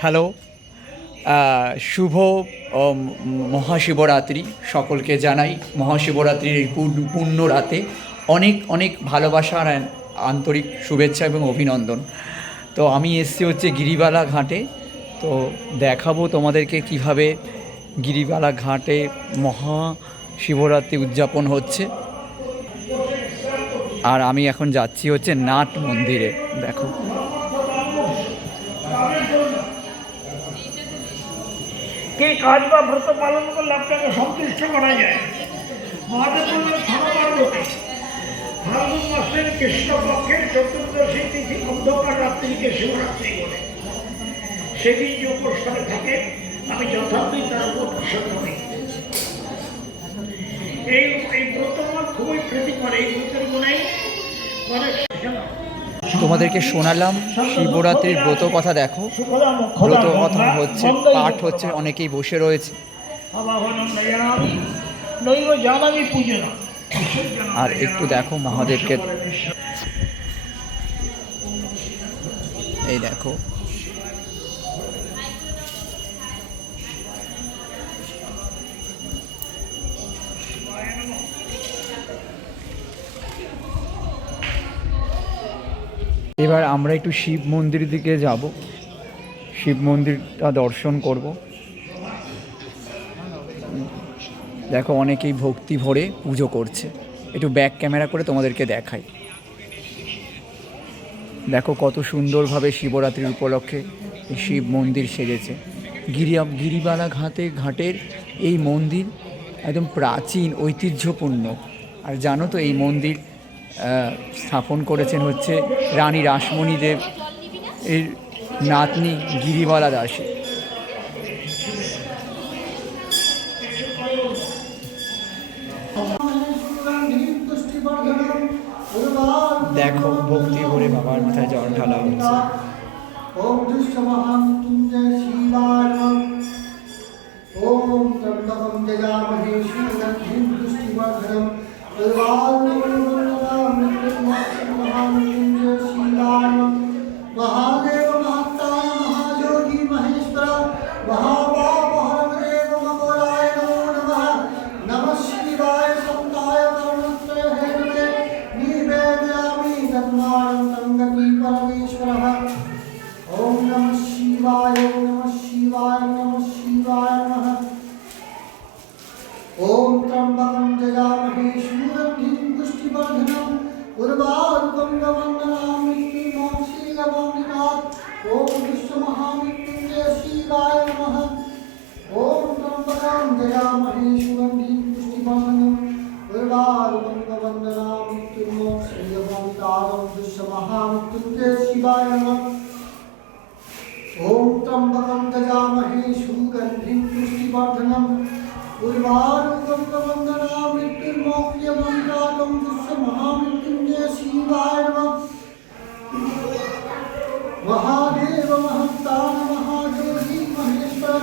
Hello, শুভ মহাশিবরাত্রি সকলকে জানাই। মহাশিবরাত্রির এই পূর্ণ রাতে অনেক অনেক ভালোবাসা আর আন্তরিক শুভেচ্ছা এবং অভিনন্দন। তো আমি এসেছি হচ্ছে গিরিবালা ঘাটে। তো দেখাবো তোমাদেরকে কিভাবে গিরিবালা ঘাটে মহাশিবরাত্রি উদযাপন হচ্ছে। আর আমি এখন যাচ্ছি হচ্ছে নাট মন্দিরে। দেখো, কে কাজ বা ব্রত পালন করলে আপনাকে সন্তুষ্ট করা যায়। মহাদেব বললেন ধনপর্বতে ফাল্গুন মাসের কৃষ্ণপক্ষের চতুর্দশী তিথি অন্ধকার রাত্রিকে শিবরাত্রি বলে। সেদিন যে উপস্থানে থাকে আমি যথার্থই তার উপর প্রসন্ন হই। এই ব্রত আমার খুবই প্রীতি করে। এই ব্রতের গুণেই অনেক তোমাদেরকে শোনালাম শিবরাত্রির ব্রত কথা। দেখো, ব্রত কথা হচ্ছে, পাঠ হচ্ছে, অনেকেই বসে রয়েছে। আর একটু দেখো মহাদেবকে, এই দেখো এবার আমরা একটু শিব মন্দিরের দিকে যাব, শিব মন্দিরটা দর্শন করব। দেখো অনেকেই ভক্তি ভরে পুজো করছে। একটু ব্যাক ক্যামেরা করে তোমাদেরকে দেখাই। দেখো কত সুন্দরভাবে শিবরাত্রির উপলক্ষে শিব মন্দির সেজেছে। গিরিবালা ঘাটের এই মন্দির একদম প্রাচীন, ঐতিহ্যপূর্ণ। আর জানো তো এই মন্দির স্থাপন করেছেন হচ্ছে রানী রাসমণি দেব এর নাতনি গিরিবালা দাসী। দেখো ভক্তি ভরে বাবার মাথায় জল ঢালা হচ্ছে। ओम दुष्ट महामृत्युंजय शिवाय नमः। ओम त्र्यंबकं यजामहे सुगंधिं पुष्टिवर्धनम् उर्वारुकमिव महामृत्युंजय शिवाय नमः। महादेव महत्ताय महायोगी महेश्वर महाबाबहरदेव मंगलाय नमो नमः। नमः शिवाय संताय कर्मत्रय हेतवे निवेदयामि तन्मानं तंगति परमेश्वरः। ओम नमः शिवाय, ओम नमः शिवाय, नमः शिवाय नमः। ओम त्र्यंबकं यजामहे सुगंधिं पुष्टिवर्धनम् उर्वारुकं वन्दनामि मृत्युमोक्षीयमामृतात्। ओम विश्व महामृत्युंजय शिवाय नमः। ओम त्र्यंबकं यजामहे सुगंधिं पुष्टिवर्धनम् उर्वारुकं वन्दनामि मृत्युमोक्षीयमामृतात्। ओम विश्व महामृत्युंजय शिवाय नमः। ओम त्र्यंबकं यजामहे सुगंधिं पुष्टिवर्धनम् उर्वारुकं वन्दनामि मृत्युर्मोक्षयमन्त्रात्। ओम विश्व महामृत्युंजय शिवाय नमः। महादेव महत्ताय महायोगी महेश्वर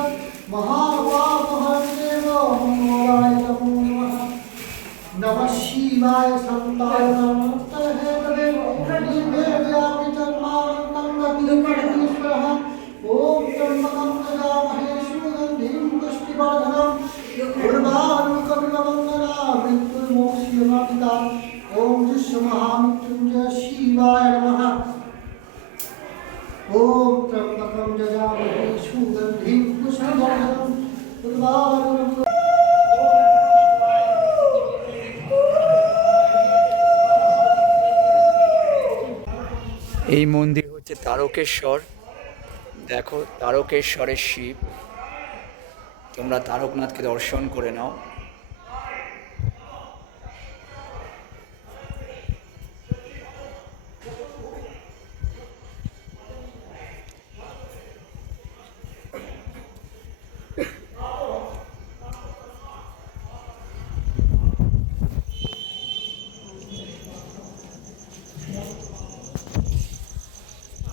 महावामहदेव मंगलाय नमो नमः। नमः शिवाय संताय नमस्ते हेतवे निवेदयामि तन्मानं तंगति परमेश्वरः। ओम त्र्यंबकं यजामहे सुगंधिं पुष्टिवर्धनम् उर्वारुकमिव वन्दनामि मृत्युर्मोक्षयमन्त्रात्। ओम विश्व महामृत्युंजय शिवाय नमः। ओम त्र्यंबकं यजामहे सुगंधिं पुष्टिवर्धनम् उर्वारुकमिव। এই মন্দির হচ্ছে তারকেশ্বর। দেখো তারকেশ্বরের শিব, তোমরা তারকনাথকে দর্শন করে নাও।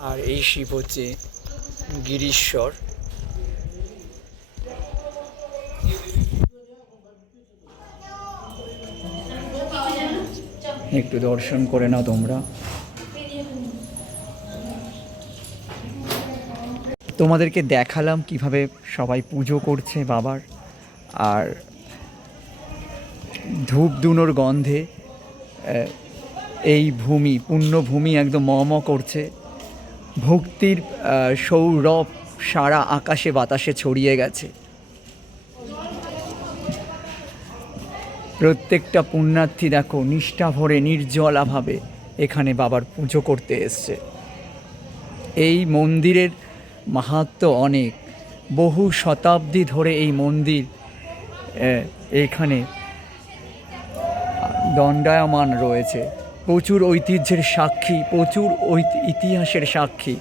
আর এই শিব হচ্ছে গিরিশ্বর। একটু দর্শন করে নাও তোমরা। তোমাদেরকে দেখালাম কিভাবে সবাই পুজো করছে বাবার। আর ধূপ ধুনোর গন্ধে এই ভূমি, পুণ্যভূমি একদম ম করছে। ভক্তির সৌরভ সারা আকাশে বাতাসে ছড়িয়ে গেছে। প্রত্যেকটা পুণ্যার্থী দেখো নিষ্ঠা ভরে নির্জলাভাবে এখানে বাবার পুজো করতে এসছে। এই মন্দিরের মাহাত্ম্য অনেক, বহু শতাব্দী ধরে এই মন্দির এখানে দণ্ডায়মান রয়েছে। প্রচুর ঐতিহ্যের সাক্ষী, প্রচুর ইতিহাসের সাক্ষী।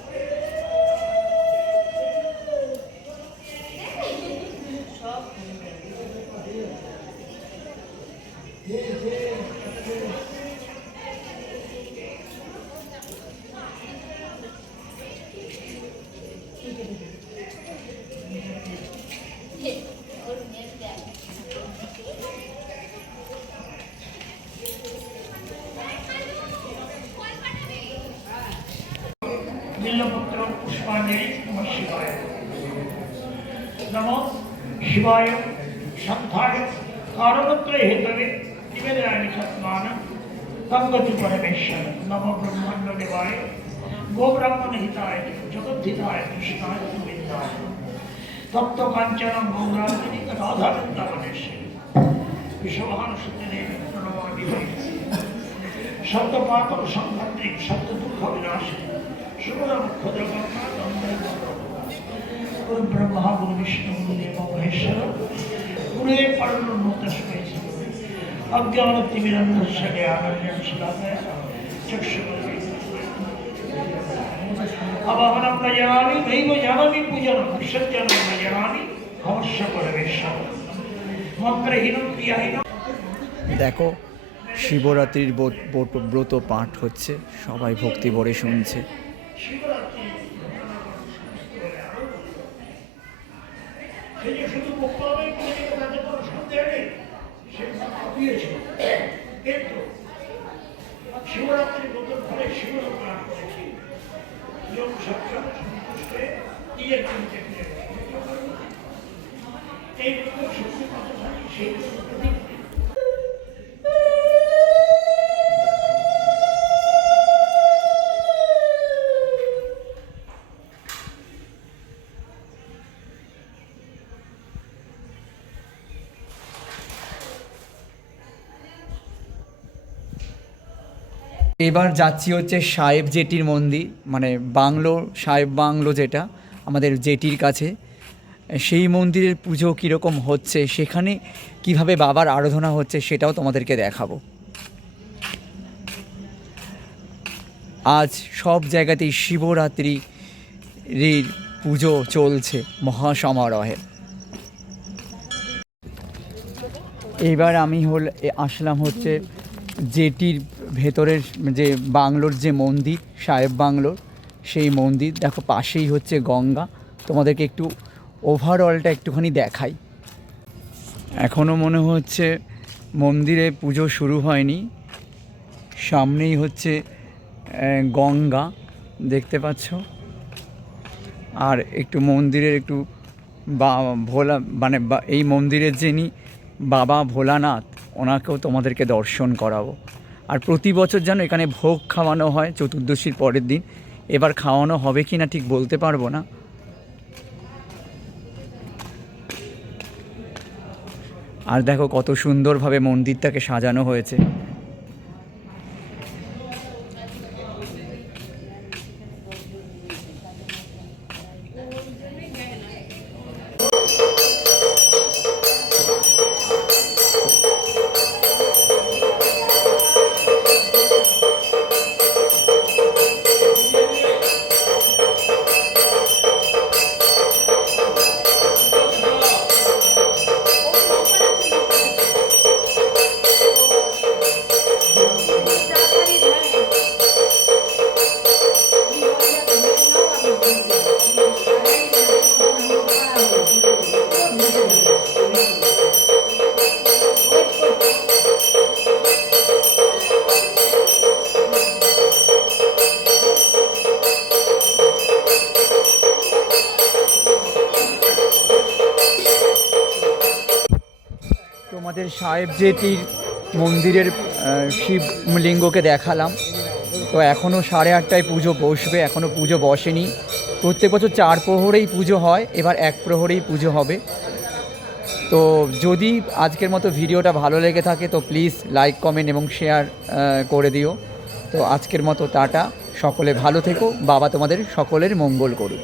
बिल्वपत्र पुष्पांजलि नमः शिवाय। नमो शिवाय संस्थाय कारणत्र हेतवे निवेदयामि सत्मानं तंगति परमेश्वर। नमो ब्रह्मांड देवाय गोब्राह्मण हिताय जगद्धिताय कृष्णाय गोविंदाय तप्त कांचन गौरांगिनी राधा वृंदावनेश्वरी विश्वभानु सुतने प्रणमामि। शब्दपातम संघात्री शब्द दुख विनाशिनी गुरु ब्रह्मा गुरु विष्णु गुरुदेव महेश्वर गुरुदेव परब्रह्म तस्मै अज्ञानतिमिरन्धस्य ज्ञानाञ्जनं शलाकया अवाहनं न जानामि नैव जानामि पूजनं सज्जनं न जानामि अवश्य परमेश्वर मन्त्रहीनं क्रियाहीनं। দেখো শিবরাত্রির ব্রত পাঠ হচ্ছে, সবাই ভক্তি ভরে শুনছে। শিবরাত্রি সেই যে শুধু গোপালই করে তাতে কোনো সন্দেহ নেই, সে দিয়েছে। কিন্তু শিবরাত্রির ব্রত ফলে শিবরাত্রি পাঠ করেছি যোগ সক্ষম সন্তুষ্ট নিজের চিন্তে ফিরে এই ব্রত শক্তি কত থাকে সেই প্রতীক। এবার যাচ্ছি হচ্ছে সাহেব জেটির মন্দির, মানে বাংলো, সাহেব বাংলো যেটা আমাদের জেটির কাছে, সেই মন্দিরের পুজো কীরকম হচ্ছে, সেখানে কিভাবে বাবার আরাধনা হচ্ছে সেটাও তোমাদেরকে দেখাবো। আজ সব জায়গাতেই শিবরাত্রির পুজো চলছে মহাসমারোহে। এইবার আমি আসলাম হচ্ছে জেটির ভেতরের যে বাংলোর যে মন্দির, সাহেব বাংলোর সেই মন্দির। দেখো পাশেই হচ্ছে গঙ্গা। তোমাদেরকে একটু ওভারঅলটা একটুখানি দেখাই। এখনও মনে হচ্ছে মন্দিরে পুজো শুরু হয়নি, সামনেই হচ্ছে গঙ্গা দেখতে পাচ্ছ। আর একটু মন্দিরের একটু ভোলা, মানে এই মন্দিরের যিনি বাবা ভোলানাথ, ওনাকেও তোমাদেরকে দর্শন করাবো। আর প্রতি বছর যেন এখানে ভোগ খাওয়ানো হয় চতুর্দশীর পরের দিন। এবার খাওয়ানো হবে কি না ঠিক বলতে পারবো না। আর দেখো কত সুন্দরভাবে মন্দিরটাকে সাজানো হয়েছে। আমাদের সাহেবজেটির মন্দিরের শিবলিঙ্গকে দেখালাম। তো এখনও 8:30টায় পুজো বসবে, এখনও পুজো বসেনি। প্রত্যেক বছর 4 প্রহরেই পুজো হয়, এবার 1 প্রহরেই পুজো হবে। তো যদি আজকের মতো ভিডিওটা ভালো লেগে থাকে তো প্লিজ লাইক, কমেন্ট এবং শেয়ার করে দিও। তো আজকের মতো টাটা, সকলে ভালো থেকো, বাবা তোমাদের সকলের মঙ্গল করুক।